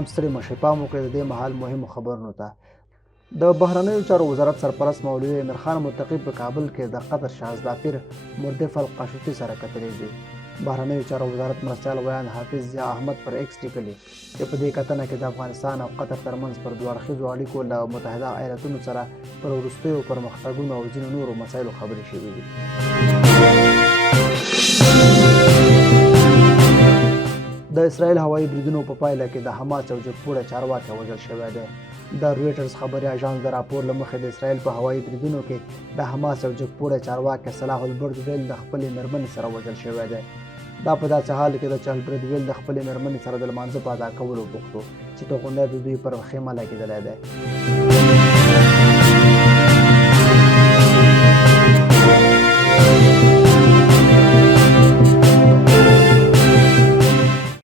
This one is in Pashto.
سلام ستړي مشئ، پام وکړئ د دې مهال مهمو خبرونو ته. د بهرنیو چارو وزارت سرپرست مولوي امیر خان متقي په کابل کې د قطر شاه زدافیر مردف القاشوطي سره کتلې دي. بهرنیو چارو وزارت مرستیال ویان حافظ ضیا احمد پر ایکس لیکلي چې په دې کتنه کې د افغانستان او قطر ترمنځ پر دوه اړخیزو اړیکو له متحده ایالتونو سره پر وروستیو پرمختګونو او ځینو نورو مسایلو خبرې شوې دي. د اسرائیل هوایي بریدونو په پایله کې د حماس یو جګپوړی چارواکی وژل شوی دی. د رویټرز خبري اژانس د راپور له مخې د اسرائیل په هوایي بریدونو کې د حماس یو جګپوړی چارواکی صلاح البرد ویل د خپلې مېرمنې سره وژل شوی دی. دا په داسې حال کې ده چې البرد ویل د خپلې مېرمنې سره د لمانځه په ادا کولو بوخت و چې توغندی د دوی پر خیمه لګېدلی دی.